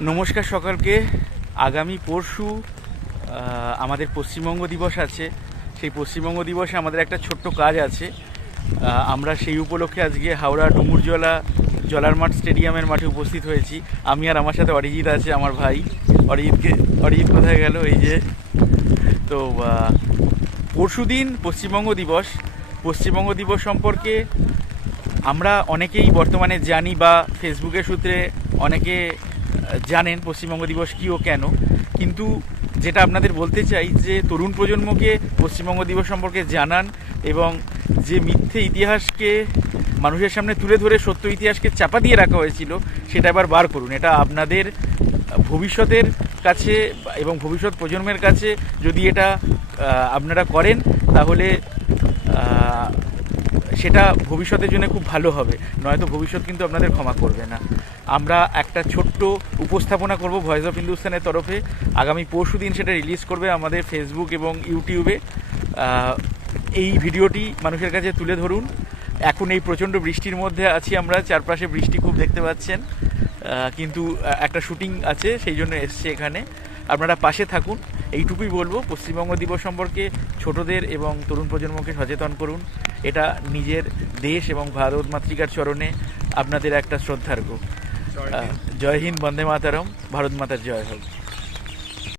নমস্কার সকলকে। আগামী পরশু আমাদের পশ্চিমবঙ্গ দিবস আছে। সেই পশ্চিমবঙ্গ দিবসে আমাদের একটা ছোট্ট কাজ আছে। আমরা সেই উপলক্ষে আজকে হাওড়া ডুমুরজলা জলার মাঠ স্টেডিয়ামের মাঠে উপস্থিত হয়েছি। আমি আর আমার সাথে অরিজিৎ আছে, আমার ভাই। অরিজিৎ কোথায় গেল? এই যে। তো পরশু দিন পশ্চিমবঙ্গ দিবস। পশ্চিমবঙ্গ দিবস সম্পর্কে আমরা অনেকেই বর্তমানে জানি বা ফেসবুকের সূত্রে অনেকে জানেন পশ্চিমবঙ্গ দিবস কী ও কেন। কিন্তু যেটা আপনাদের বলতে চাই যে তরুণ প্রজন্মকে পশ্চিমবঙ্গ দিবস সম্পর্কে জানান এবং যে মিথ্যে ইতিহাসকে মানুষের সামনে তুলে ধরে সত্য ইতিহাসকে চাপা দিয়ে রাখা হয়েছিল সেটা এবার বার করুন। এটা আপনাদের ভবিষ্যতের কাছে এবং ভবিষ্যৎ প্রজন্মের কাছে যদি এটা আপনারা করেন তাহলে সেটা ভবিষ্যতের জন্য খুব ভালো হবে, নয়তো ভবিষ্যৎ কিন্তু আপনাদের ক্ষমা করবে না। আমরা একটা ছোট্ট উপস্থাপনা করব ভয়েস অফ হিন্দুস্তানের তরফে। আগামী পরশু দিন সেটা রিলিজ করবে আমাদের ফেসবুক এবং ইউটিউবে। এই ভিডিওটি মানুষের কাছে তুলে ধরুন। এখন এই প্রচণ্ড বৃষ্টির মধ্যে আছি আমরা, চারপাশে বৃষ্টি খুব দেখতে পাচ্ছেন, কিন্তু একটা শুটিং আছে সেই জন্য এসছে এখানে। আপনারা পাশে থাকুন, এইটুকুই বলবো। পশ্চিমবঙ্গ দিবস সম্পর্কে ছোটদের এবং তরুণ প্রজন্মকে সচেতন করুন। এটা নিজের দেশ এবং ভারত মাতৃকার চরণে আপনাদের একটা শ্রদ্ধার্ঘ্য। জয় হিন্দ, বন্দে মাতারম, ভারত মাতার জয় হোক।